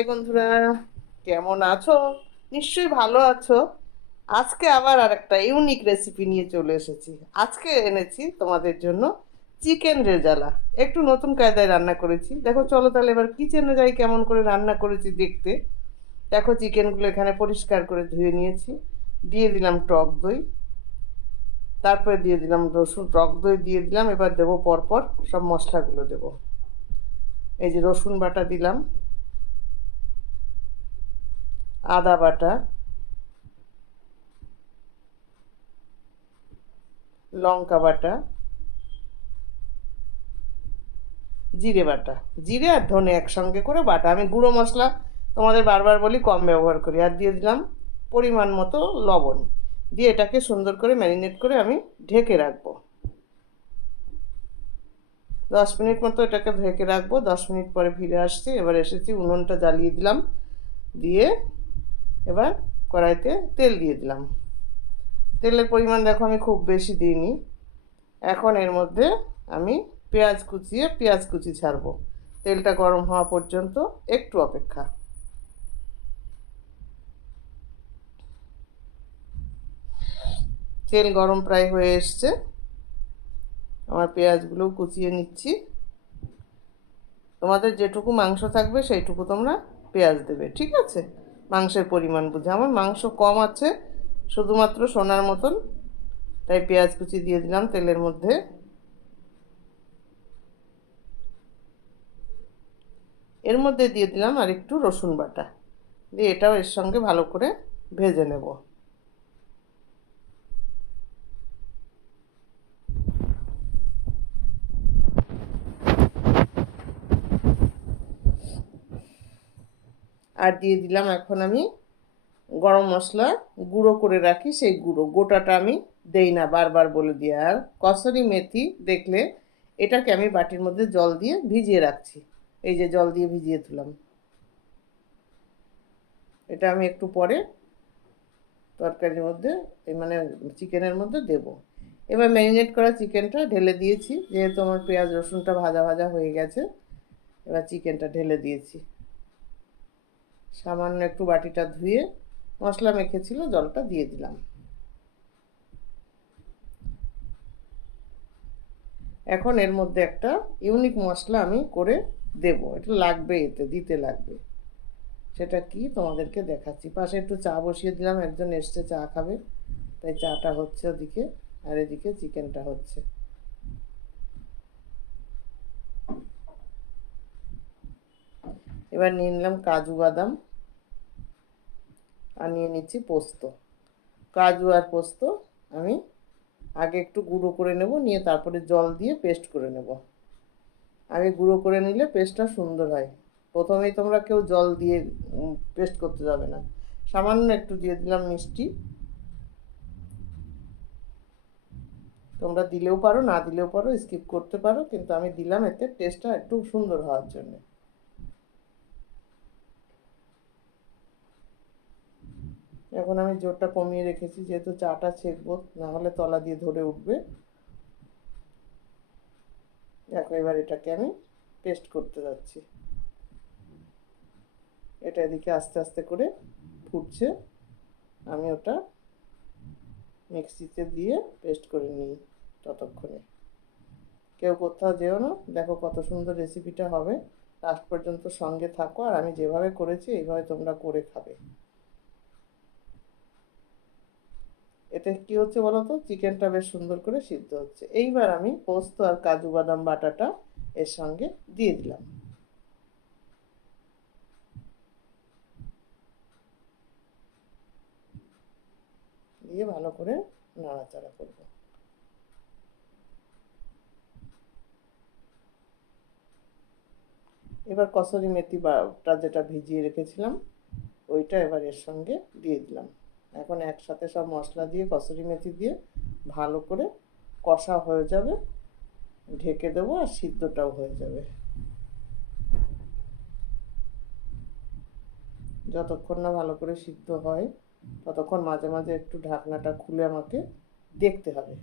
High বন্ধুরা, কেমন আছো? নিশ্চয়ই ভালো আছো। আজকে আবার আর একটা ইউনিক রেসিপি নিয়ে চলে এসেছি। আজকে এনেছি তোমাদের জন্য চিকেন রেজালা। একটু নতুন কায়দায় রান্না করেছি। দেখো, চলো তাহলে এবার কিচেনে যাই, কেমন করে রান্না করেছি দেখতে। দেখো চিকেনগুলো এখানে পরিষ্কার করে ধুয়ে নিয়েছি। দিয়ে দিলাম টক দই। তারপরে দিয়ে দিলাম রসুন, টক দই দিয়ে দিলাম। এবার দেবো পরপর সব মশলাগুলো দেবো। এই যে রসুন বাটা দিলাম। আদা বাটা, লঙ্কা বাটা, জিরে বাটা। জিরে আর ধনে একসঙ্গে করে বাটা। আমি গুঁড়ো মশলা তোমাদের বারবার বলি, কম ব্যবহার করি। আর দিয়ে দিলাম পরিমাণ মতো লবণ। দিয়ে এটাকে সুন্দর করে ম্যারিনেট করে আমি ঢেকে রাখব। দশ মিনিট মতো এটাকে ঢেকে রাখব। দশ মিনিট পরে ফিরে আসছি। এবার এসেছি উনুনটা জ্বালিয়ে দিলাম। দিয়ে এবার কড়াইতে তেল দিয়ে দিলাম। তেলের পরিমাণ দেখো আমি খুব বেশি দিইনি। এখন এর মধ্যে আমি পেঁয়াজ কুচিয়ে পেঁয়াজ কুচি ছাড়বো। তেলটা গরম হওয়া পর্যন্ত একটু অপেক্ষা। তেল গরম প্রায় হয়ে এসছে। আমার পেঁয়াজগুলোও কুচিয়ে নিচ্ছি। তোমাদের যেটুকু মাংস থাকবে সেইটুকু তোমরা পেঁয়াজ দেবে, ঠিক আছে? মাংসের পরিমাণ বুঝে। আমার মাংস কম আছে, শুধুমাত্র সোনার মতন। তাই পেঁয়াজ কুচি দিয়ে দিলাম তেলের মধ্যে। এর মধ্যে দিয়ে দিলাম আর একটু রসুন বাটা। দিয়ে এটাও এর সঙ্গে ভালো করে ভেজে নেব। আর দিয়ে দিলাম এখন আমি গরম মশলা গুঁড়ো করে রাখি সেই গুঁড়ো। গোটাটা আমি দেই না বারবার বলে দিয়ে। আর কসরি মেথি দেখলে এটাকে আমি বাটির মধ্যে জল দিয়ে ভিজিয়ে রাখছি। এই যে জল দিয়ে ভিজিয়ে তুলাম। এটা আমি একটু পরে তরকারির মধ্যে এই মানে চিকেনের মধ্যে দেব। এবার ম্যারিনেট করা চিকেনটা ঢেলে দিয়েছি। যেহেতু আমার পেঁয়াজ রসুনটা ভাজা ভাজা হয়ে গেছে, এবার চিকেনটা ঢেলে দিয়েছি। সামান্য একটু বাটিটা ধুয়ে মশলা মেখেছিল, জলটা দিয়ে দিলাম। এখন এর মধ্যে একটা ইউনিক মশলা আমি করে দেব। এটা লাগবে এতে, দিতে লাগবে। সেটা কি তোমাদেরকে দেখাচ্ছি। পাশে একটু চা বসিয়ে দিলাম, একজন এসছে চা খাবে। তাই চাটা হচ্ছে ওদিকে, আর এদিকে চিকেনটা হচ্ছে। এবার নিয়ে নিলাম কাজু বাদাম আর নিয়ে নিচ্ছি পোস্ত। কাজু আর পোস্ত আমি আগে একটু গুঁড়ো করে নেব, নিয়ে তারপরে জল দিয়ে পেস্ট করে নেব। আগে গুঁড়ো করে নিলে পেস্টটা সুন্দর হয়। প্রথমেই তোমরা কেউ জল দিয়ে পেস্ট করতে যাবে না। সামান্য একটু দিয়ে দিলাম মিষ্টি। তোমরা দিলেও পারো, না দিলেও পারো, স্কিপ করতে পারো, কিন্তু আমি দিলাম এতে টেস্টটা একটু সুন্দর হওয়ার জন্য। এখন আমি জোরটা কমিয়ে রেখেছি, যেহেতু চাটা ছেঁকবো নাহলে তলা দিয়ে ধরে উঠবে। দেখো এবার এটাকে আমি পেস্ট করতে যাচ্ছি। এটা এদিকে আস্তে আস্তে করে ফুটছে। আমি ওটা মিক্সিতে দিয়ে পেস্ট করে নিই ততক্ষণে। কেউ কোথাও যেও না, দেখো কত সুন্দর রেসিপিটা হবে। লাস্ট পর্যন্ত সঙ্গে থাকো, আর আমি যেভাবে করেছি, এইভাবে তোমরা করে খাবে। এতে কি হচ্ছে বলো তো চিকেনটা বেশ সুন্দর করে সিদ্ধ হচ্ছে। এইবার আমি পোস্ত আর কাজু বাদাম বাটাটা এর সঙ্গে দিয়ে দিলাম। দিয়ে ভালো করে নাড়াচাড়া করব। এবার কসরি মেথি বাটা যেটা ভিজিয়ে রেখেছিলাম, ওইটা এবার এর সঙ্গে দিয়ে দিলাম। এখন একসাথে সব মশলা দিয়ে, কসুরি মেথি দিয়ে ভালো করে কষা হয়ে যাবে, ঢেকে দেবো আর সিদ্ধটাও হয়ে যাবে। যতক্ষণ না ভালো করে সিদ্ধ হয়, ততক্ষণ মাঝে মাঝে একটু ঢাকনাটা খুলে আমাকে দেখতে হবে।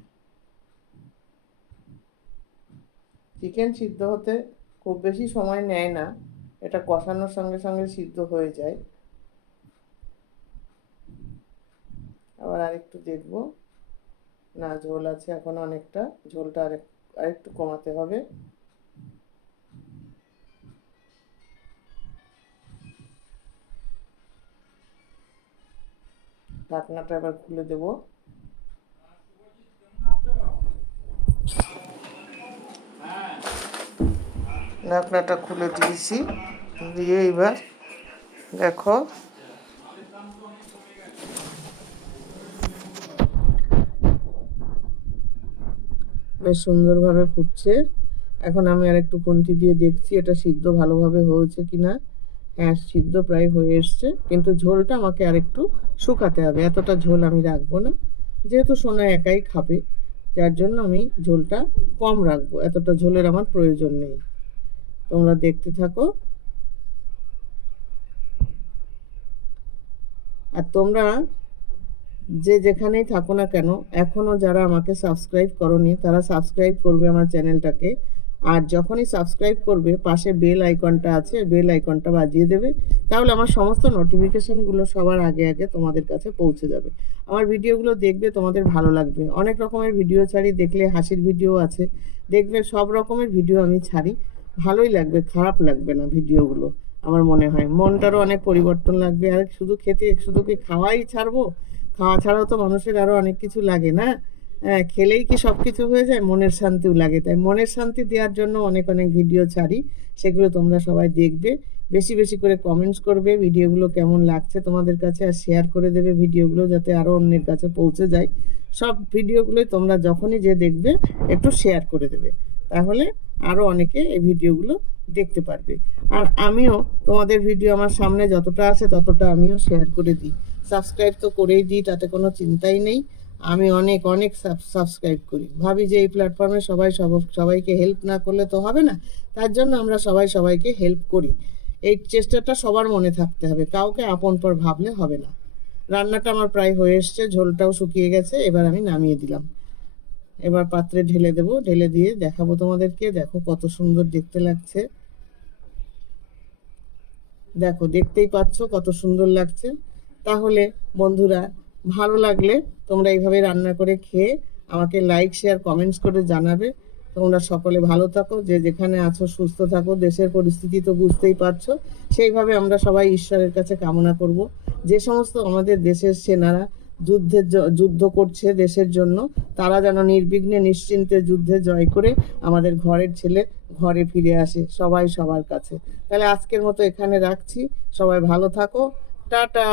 চিকেন সিদ্ধ হতে খুব বেশি সময় নেয় না, এটা কষানোর সঙ্গে সঙ্গে সিদ্ধ হয়ে যায়। আবার আরেকটু দেখব। না, ঝোল আছে এখন অনেকটা। ঝোলটা আরেক, আরেকটু কমাতে হবে। ঢাকনাটা এবার খুলে দেব। ঢাকনাটা খুলে দিয়েছি। দিয়ে এবার দেখো বেশ সুন্দরভাবে ফুটছে। এখন আমি আর একটু খুন্তি দিয়ে দেখছি এটা সিদ্ধ ভালোভাবে হয়েছে কিনা। হ্যাঁ সিদ্ধ প্রায় হয়ে এসছে। কিন্তু ঝোলটা আমাকে আর একটু শুকাতে হবে। এতটা ঝোল আমি রাখব না। যেহেতু সোনা একাই খাবে, যার জন্য আমি ঝোলটা কম রাখব। এতটা ঝোলের আমার প্রয়োজন নেই। তোমরা দেখতে থাকো। আর তোমরা যে যেখানেই থাকো না কেন এখনও যারা আমাকে সাবস্ক্রাইব করনি, তারা সাবস্ক্রাইব করবে আমার চ্যানেলটাকে আর যখনই সাবস্ক্রাইব করবে, পাশে বেল আইকনটা আছে বেল আইকনটা বাজিয়ে দেবে। তাহলে আমার সমস্ত নোটিফিকেশানগুলো সবার আগে আগে তোমাদের কাছে পৌঁছে যাবে। আমার ভিডিওগুলো দেখবে, তোমাদের ভালো লাগবে। অনেক রকমের ভিডিও ছাড়ি, দেখলে হাসির ভিডিও আছে। দেখবে সব রকমের ভিডিও আমি ছাড়ি। ভালোই লাগবে, খারাপ লাগবে না ভিডিওগুলো আমার মনে হয়। মনটারও অনেক পরিবর্তন লাগবে। আর শুধু খেতে, শুধু কি খাওয়াই ছাড়বো? খাওয়া ছাড়াও তো মানুষের আরও অনেক কিছু লাগে, না? হ্যাঁ খেলেই কি সব কিছু হয়ে যায়? মনের শান্তিও লাগে। তাই মনের শান্তি দেওয়ার জন্য অনেক অনেক ভিডিও ছাড়ি। সেগুলো তোমরা সবাই দেখবে। বেশি বেশি করে কমেন্টস করবে। ভিডিওগুলো কেমন লাগছে তোমাদের কাছে? আর শেয়ার করে দেবে ভিডিওগুলো যাতে আরও অন্যের কাছে পৌঁছে যায়। সব ভিডিওগুলোই তোমরা যখনই যে দেখবে, একটু শেয়ার করে দেবে। তাহলে আরও অনেকে এই ভিডিওগুলো দেখতে পারবে। আর আমিও তোমাদের ভিডিও আমার সামনে যতটা আসে ততটা আমিও শেয়ার করে দিই। সাবস্ক্রাইব তো করেই দিই, তাতে কোনো চিন্তাই নেই। আমি অনেক অনেক সাবস্ক্রাইব করি। ভাবি যে এই প্ল্যাটফর্মে সবাই সব, সবাইকে হেল্প না করলে তো হবে না। তার জন্য আমরা সবাই সবাইকে হেল্প করি। এই চেষ্টাটা সবার মনে থাকতে হবে। কাউকে আপন পর ভাবলে হবে না। রান্নাটা আমার প্রায় হয়ে এসছে, ঝোলটাও শুকিয়ে গেছে, এবার আমি নামিয়ে দিলাম। এবার পাত্রে ঢেলে দেবো, ঢেলে দিয়ে দেখাবো তোমাদেরকে। দেখো কত সুন্দর দেখতে লাগছে। দেখো, দেখতেই পাচ্ছ কত সুন্দর লাগছে। তাহলে বন্ধুরা, ভালো লাগলে তোমরা এইভাবে রান্না করে খেয়ে আমাকে লাইক শেয়ার কমেন্টস করে জানাবে। তোমরা সকলে ভালো থাকো, যে যেখানে আছো সুস্থ থাকো, দেশের পরিস্থিতি তো বুঝতেই পারছ। সেইভাবে আমরা সবাই ঈশ্বরের কাছে কামনা করব। যে সমস্ত আমাদের দেশের সেনারা যুদ্ধের যুদ্ধ করছে দেশের জন্য, তারা যেন নির্বিঘ্নে নিশ্চিন্তে যুদ্ধে জয় করে আমাদের ঘরের ছেলে ঘরে ফিরে আসে সবাই সবার কাছে। তাহলে আজকের মতো এখানে রাখছি। সবাই ভালো থাকো। টাটা